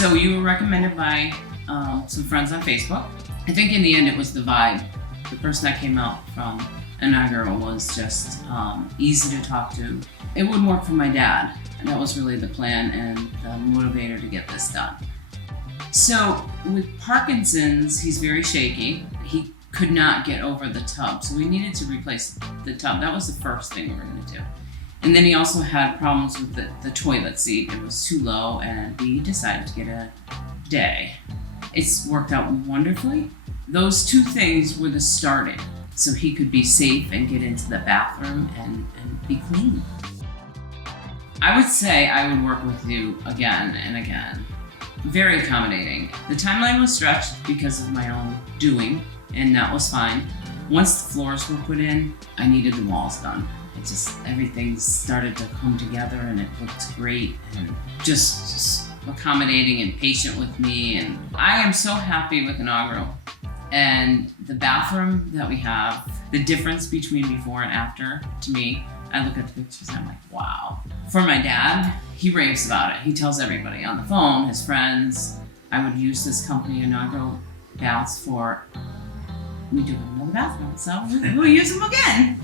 So you were recommended by some friends on Facebook. I think in the end it was the vibe. The person that came out from Inaugural was just easy to talk to. It would work for my dad, and that was really the plan and the motivator to get this done. So with Parkinson's, he's very shaky. He could not get over the tub, so we needed to replace the tub. That was the first thing we were going to do. And then he also had problems with the toilet seat. It was too low, and we decided to get a day. It's worked out wonderfully. Those two things were the starting, so he could be safe and get into the bathroom and be clean. I would say I would work with you again and again. Very accommodating. The timeline was stretched because of my own doing, and that was fine. Once the floors were put in, I needed the walls done. Everything started to come together, and it looked great, and just accommodating and patient with me. And I am so happy with Inaugural. And the bathroom that we have, the difference between before and after, to me, I look at the pictures and I'm like, wow. For my dad, he raves about it. He tells everybody on the phone, his friends. I would use this company, Inaugural Baths, we do another bathroom, so we'll use them again.